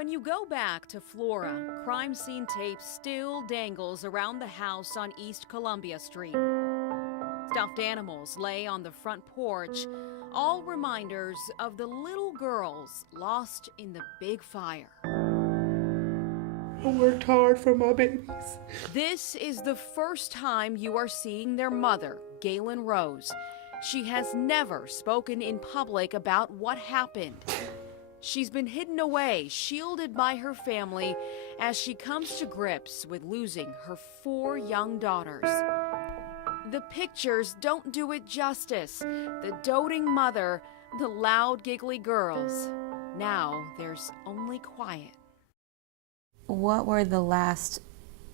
When you go back to FLORA, crime scene tape still dangles around the house on East Columbia Street. Stuffed animals lay on the front porch, all reminders of the little girls lost in the big fire. I worked hard for my babies. This is the first time you are seeing their mother, Galen Rose. She has never spoken in public about what happened. She's been hidden away, shielded by her family, as she comes to grips with losing her 4 young daughters. The pictures don't do it justice. The doting mother, the loud, giggly girls. Now there's only quiet. What were the last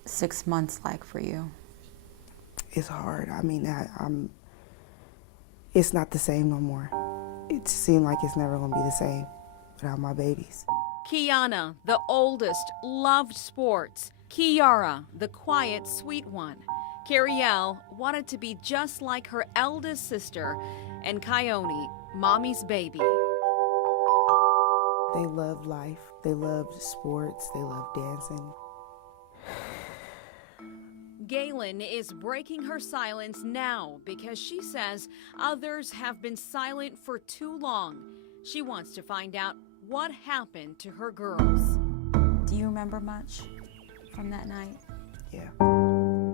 6 months like for you? It's hard. I mean, it's not the same no more. It seemed like it's never gonna be the same without my babies. Kiana, the oldest, loved sports. Kiara, the quiet, sweet one. Cariel wanted to be just like her eldest sister. And Kione, mommy's baby. They loved life. They loved sports. They loved dancing. Galen is breaking her silence now because she says others have been silent for too long. She wants to find out what happened to her girls. Do you remember much from that night? Yeah.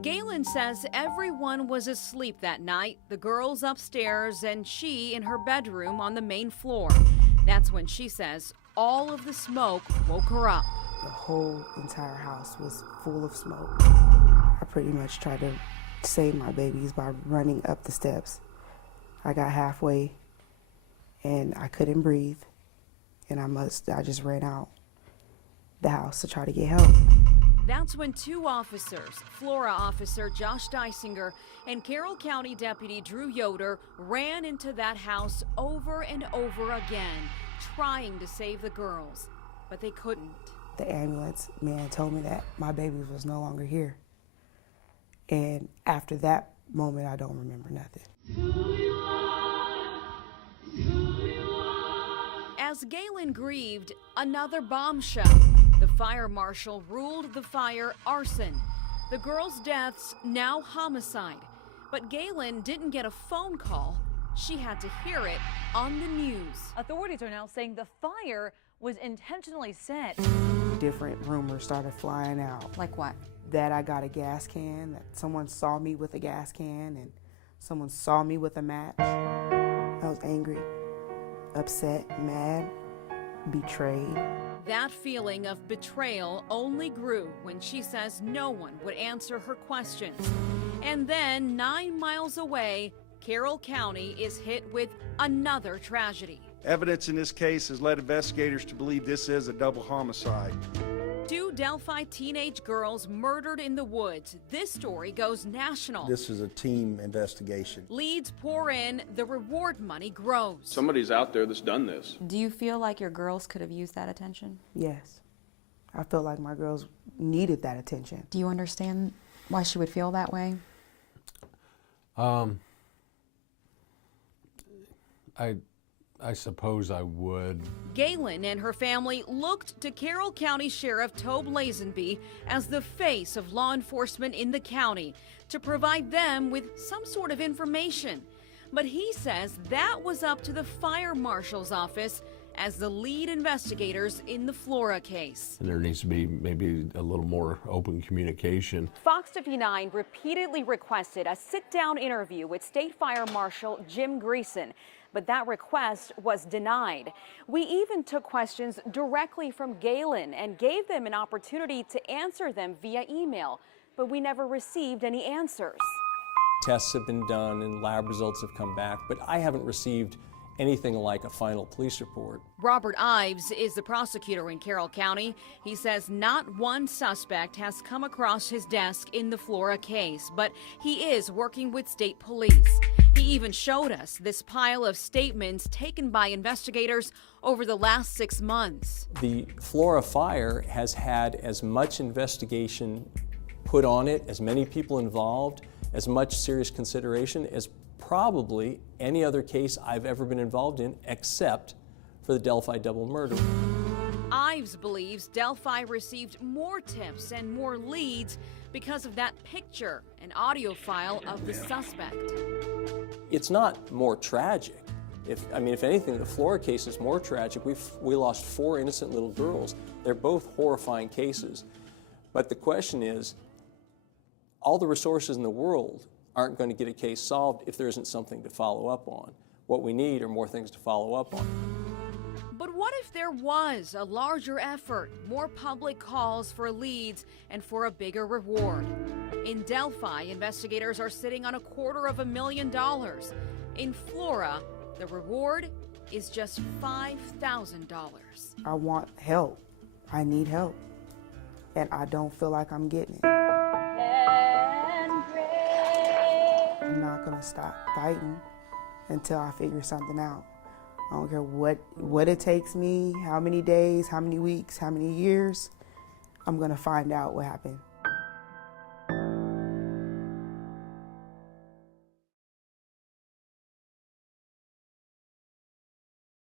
Galen says everyone was asleep that night, the girls upstairs and she in her bedroom on the main floor. That's when she says all of the smoke woke her up. The whole entire house was full of smoke. I pretty much tried to save my babies by running up the steps. I got halfway and I couldn't breathe, and I just ran out the house to try to get help. That's when 2 officers, FLORA officer Josh Dysinger and Carroll County Deputy Drew Yoder, ran into that house over and over again, trying to save the girls, but they couldn't. The ambulance man told me that my baby was no longer here. And after that moment, I don't remember nothing. As Galen grieved, another bombshell. The fire marshal ruled the fire arson. The girls' deaths now homicide. But Galen didn't get a phone call. She had to hear it on the news. Authorities are now saying the fire was intentionally set. Different rumors started flying out. Like what? That I got a gas can, that someone saw me with a gas can, and someone saw me with a match. I was angry, upset, mad, betrayed. That feeling of betrayal only grew when she says no one would answer her questions. And then 9 miles away, Carroll County is hit with another tragedy. Evidence in this case has led investigators to believe this is a double homicide. 2 Delphi teenage girls murdered in the woods. This story goes national. This is a team investigation. Leads pour in, the reward money grows. Somebody's out there that's done this. Do you feel like your girls could have used that attention? Yes. I felt like my girls needed that attention. Do you understand why she would feel that way? I suppose I would. Galen and her family looked to Carroll County Sheriff Tobe Lazenby as the face of law enforcement in the county to provide them with some sort of information. But he says that was up to the fire marshal's office as the lead investigators in the FLORA case. And there needs to be maybe a little more open communication. Fox 59 repeatedly requested a sit-down interview with State Fire Marshal Jim Greason, but that request was denied. We even took questions directly from Galen and gave them an opportunity to answer them via email, but we never received any answers. Tests have been done and lab results have come back, but I haven't received anything like a final police report. Robert Ives is the prosecutor in Carroll County. He says not one suspect has come across his desk in the FLORA case, but he is working with state police. He even showed us this pile of statements taken by investigators over the last 6 months. The FLORA fire has had as much investigation put on it, as many people involved, as much serious consideration as probably any other case I've ever been involved in, except for the Delphi double murder. Lives believes Delphi received more tips and more leads because of that picture and audio file of the suspect. It's not more tragic. If anything, the FLORA case is more tragic. We lost 4 innocent little girls. They're both horrifying cases. But the question is, all the resources in the world aren't going to get a case solved if there isn't something to follow up on. What we need are more things to follow up on. But what if there was a larger effort, more public calls for leads, and for a bigger reward? In Delphi, investigators are sitting on $250,000. In FLORA, the reward is just $5,000. I want help. I need help. And I don't feel like I'm getting it. I'm not gonna stop fighting until I figure something out. I don't care what it takes me, how many days, how many weeks, how many years. I'm gonna find out what happened.